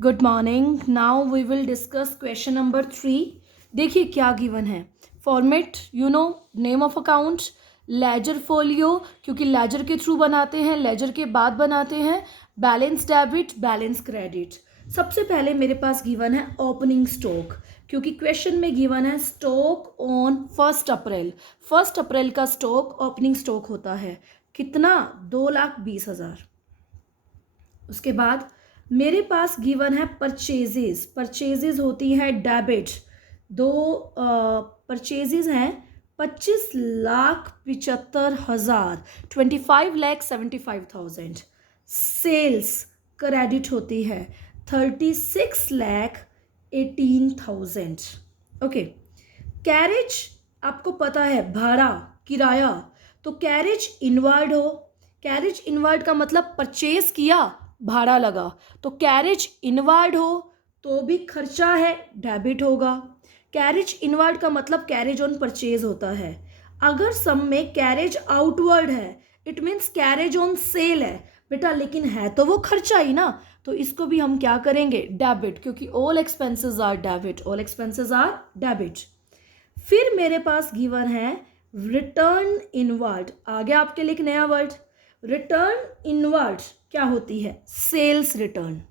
Good morning. Now we will discuss question number 3। देखिए क्या given है। Format name of account, ledger folio, क्योंकि ledger के through बनाते हैं, लेजर के बाद बनाते हैं, बैलेंस डेबिट, बैलेंस क्रेडिट। सबसे पहले मेरे पास गिवन है ओपनिंग स्टॉक, क्योंकि क्वेश्चन में गिवन है स्टॉक ऑन 1 अप्रैल। 1 अप्रैल का स्टॉक ओपनिंग स्टॉक होता है कितना? 2,20,000। उसके बाद मेरे पास गिवन है परचेजेस। परचेजेस होती है डेबिट। दो परचेजेस हैं 25,75,000, 25,75,000। सेल्स क्रेडिट होती है 36,18,000। ओके। कैरेज आपको पता है भाड़ा, किराया, तो कैरेज इनवर्ड हो। कैरेज इनवर्ड का मतलब परचेज किया, भाड़ा लगा, तो कैरेज इनवर्ड हो तो भी खर्चा है, डेबिट होगा। कैरेज इनवर्ड का मतलब कैरेज ऑन परचेज होता है। अगर सम में कैरेज आउटवर्ड है, it means carriage on sale है बेटा, लेकिन है तो वो खर्चा ही ना, तो इसको भी हम क्या करेंगे? डेबिट, क्योंकि all expenses are debit, all expenses are debit. फिर मेरे पास गिवन है रिटर्न इनवर्ड। आ गया आपके लिए एक नया वर्ड। रिटर्न इनवर्ड क्या होती है? Sales return.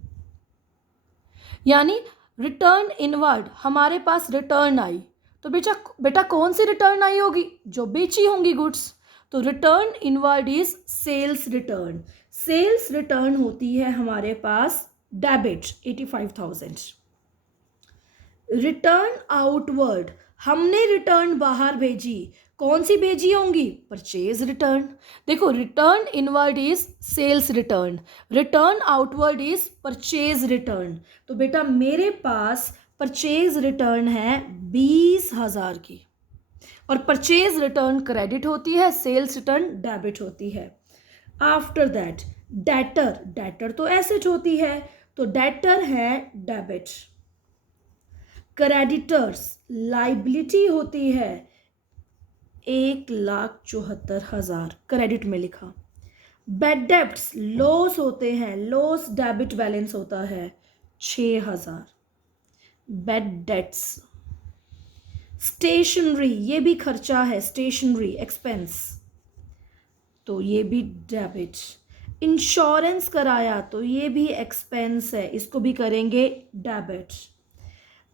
यानी रिटर्न इनवर्ड हमारे पास रिटर्न आई, तो बेटा बेटा कौन सी रिटर्न आई होगी? जो बेची होंगी गुड्स। तो return inward is sales return. Sales return होती है हमारे पास डेबिट 85,000। रिटर्न आउटवर्ड, हमने रिटर्न बाहर भेजी, कौन सी भेजी होंगी? Purchase return. देखो return inward is sales return, return outward is purchase return. तो बेटा मेरे पास परचेज रिटर्न है 20,000 की, और परचेज रिटर्न क्रेडिट होती है, सेल्स रिटर्न डेबिट होती है। आफ्टर दैट डेटर, डेटर तो एसेट होती है, तो डेटर है डेबिट। क्रेडिटर्स लाइबिलिटी होती है 1,74,000, क्रेडिट में लिखा। बैड डेब्ट्स लॉस होते हैं, लॉस डेबिट बैलेंस होता है 6,000। Bad debts. स्टेशनरी, ये भी खर्चा है, स्टेशनरी एक्सपेंस, तो ये भी डेबिट। इंश्योरेंस कराया तो ये भी एक्सपेंस है, इसको भी करेंगे डेबिट।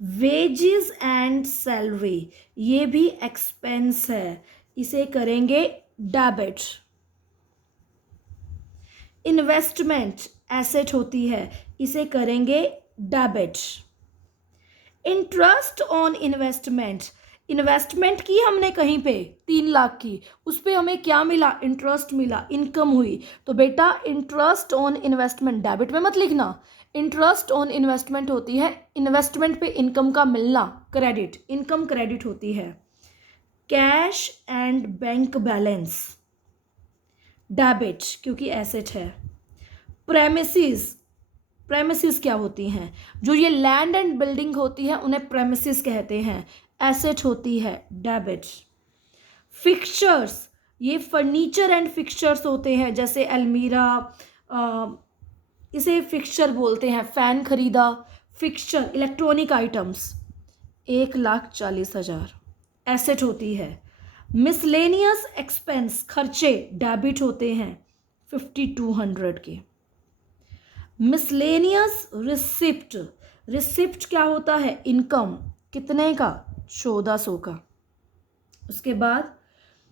वेजेस एंड सैलरी, ये भी एक्सपेंस है, इसे करेंगे डेबिट। इन्वेस्टमेंट एसेट होती है, इसे करेंगे debit. Interest on investment, investment की हमने कहीं पे 3 लाख की, उस पर हमें क्या मिला? इंटरेस्ट मिला, इनकम हुई, तो बेटा इंटरेस्ट ऑन इन्वेस्टमेंट डेबिट में मत लिखना। इंटरेस्ट ऑन इन्वेस्टमेंट होती है इन्वेस्टमेंट पे इनकम का मिलना, क्रेडिट, इनकम क्रेडिट होती है। Cash and bank balance debit, क्योंकि एसेट है। प्रेमिसेस, प्रेमिसेस क्या होती हैं? जो ये लैंड एंड बिल्डिंग होती है उन्हें प्रेमिसेस कहते हैं, एसेट होती है, डेबिट। फिक्चर्स, ये फर्नीचर एंड फिक्चर्स होते हैं, जैसे अलमीरा, इसे फिक्सचर बोलते हैं। फैन खरीदा, फिक्सचर, इलेक्ट्रॉनिक आइटम्स 1,40,000, एसेट होती है। मिसलेनियस एक्सपेंस, खर्चे, डेबिट होते हैं 5,200 के। मिसलेनियस रिसिप्ट, रिसिप्ट क्या होता है? इनकम, कितने का? 1,400 का। उसके बाद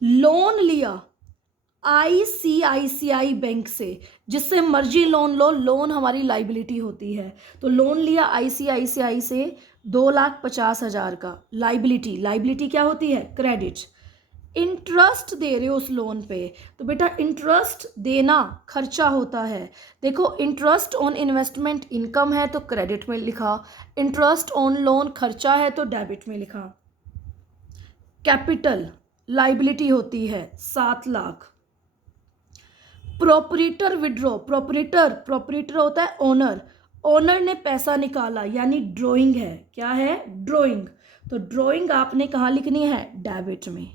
लोन लिया ICICI बैंक से, जिससे मर्जी लोन लो, लोन हमारी लाइबिलिटी होती है, तो लोन लिया ICICI से 2,50,000 का, लाइबिलिटी, लाइबिलिटी क्या होती है? क्रेडिट। इंटरेस्ट दे रहे हो उस लोन पे, तो बेटा इंटरेस्ट देना खर्चा होता है। देखो इंटरेस्ट ऑन इन्वेस्टमेंट इनकम है तो क्रेडिट में लिखा, इंटरेस्ट ऑन लोन खर्चा है तो डेबिट में लिखा। कैपिटल लाइबिलिटी होती है 7 lakh. Proprietor withdraw, proprietor, proprietor होता है ओनर, ओनर ने पैसा निकाला यानी ड्रॉइंग है, क्या है? ड्रॉइंग। तो ड्रॉइंग आपने कहाँ लिखनी है? डेबिट में।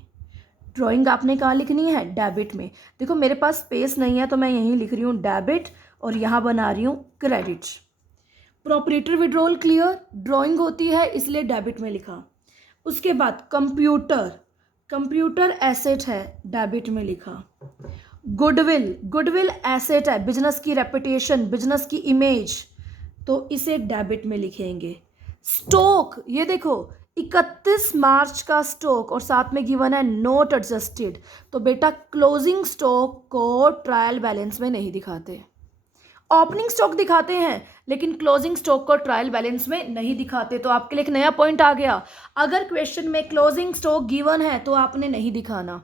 ड्रॉइंग आपने कहाँ लिखनी है? डेबिट में। देखो मेरे पास स्पेस नहीं है तो मैं यहीं लिख रही हूँ डेबिट, और यहाँ बना रही हूँ credit. Proprietor withdrawal clear, drawing होती है इसलिए डेबिट में लिखा। उसके बाद कंप्यूटर, कंप्यूटर एसेट है, डेबिट में लिखा। गुडविल, गुडविल एसेट है, बिजनेस की रेपुटेशन, बिजनेस की इमेज, तो इसे डेबिट में लिखेंगे। स्टॉक, ये देखो 31 मार्च का स्टॉक और साथ में गिवन है नोट एडजस्टेड, तो बेटा क्लोजिंग स्टॉक को ट्रायल बैलेंस में नहीं दिखाते। ओपनिंग स्टॉक दिखाते हैं लेकिन क्लोजिंग स्टॉक को ट्रायल बैलेंस में नहीं दिखाते। तो आपके लिए एक नया पॉइंट आ गया, अगर क्वेश्चन में क्लोजिंग स्टॉक गिवन है तो आपने नहीं दिखाना।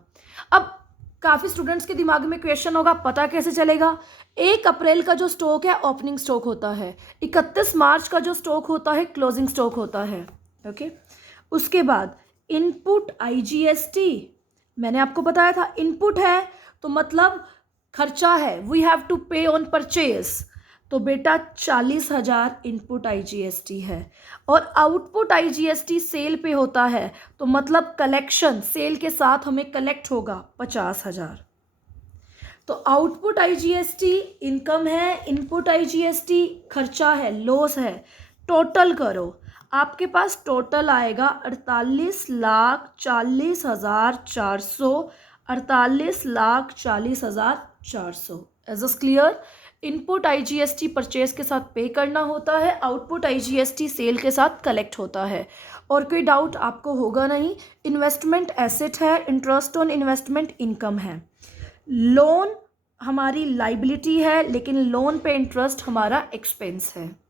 अब काफ़ी स्टूडेंट्स के दिमाग में क्वेश्चन होगा, पता कैसे चलेगा? 1 अप्रैल का जो स्टॉक है ओपनिंग स्टॉक होता है, 31 मार्च का जो स्टॉक होता है क्लोजिंग स्टॉक होता है। ओके, उसके बाद इनपुट IGST, मैंने आपको बताया था इनपुट है तो मतलब खर्चा है, वी हैव टू पे ऑन परचेज, तो बेटा 40,000 इनपुट IGST है। और आउटपुट IGST सेल पे होता है तो मतलब कलेक्शन, सेल के साथ हमें कलेक्ट होगा 50,000। तो आउटपुट IGST इनकम है, इनपुट IGST खर्चा है, लॉस है। टोटल करो, आपके पास टोटल आएगा 48,40,400, 48,40,400। As is clear? Input IGST purchase के साथ पे करना होता है, आउटपुट IGST सेल के साथ कलेक्ट होता है। और कोई डाउट आपको होगा नहीं। इन्वेस्टमेंट एसेट है, इंटरेस्ट ऑन इन्वेस्टमेंट इनकम है। लोन हमारी लाइबिलिटी है लेकिन लोन पे इंटरेस्ट हमारा एक्सपेंस है।